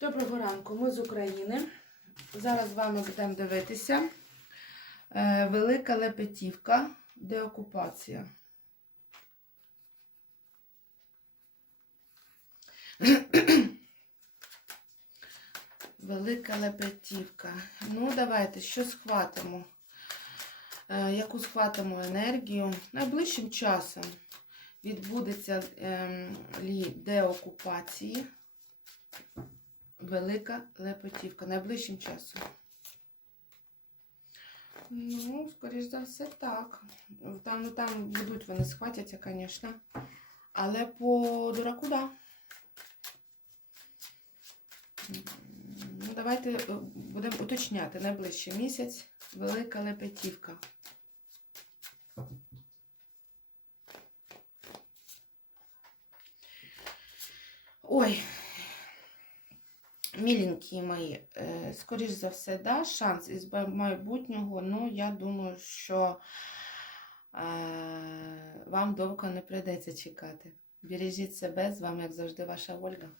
Доброго ранку, ми з України. Зараз з вами будемо дивитися. Е, Велика Лепетівка, деокупація. Велика Лепетівка. Ну, давайте, що схватимо? Е, Яку схватимо енергію? Найближчим часом відбудеться ем, деокупації. Велика Лепетівка. Найближчим часом. Ну, скоріш за все, так. Там, ну, там будуть вони схватяться, звісно. Але по дураку, да. Ну, давайте е, будемо уточняти. Найближчий місяць. Велика Лепетівка. Ой, міленькі мої, е, скоріш за все, да, шанс із майбутнього. Ну, я думаю, що е, вам довго не прийдеться чекати. Бережіть себе, з вами, як завжди, ваша Ольга.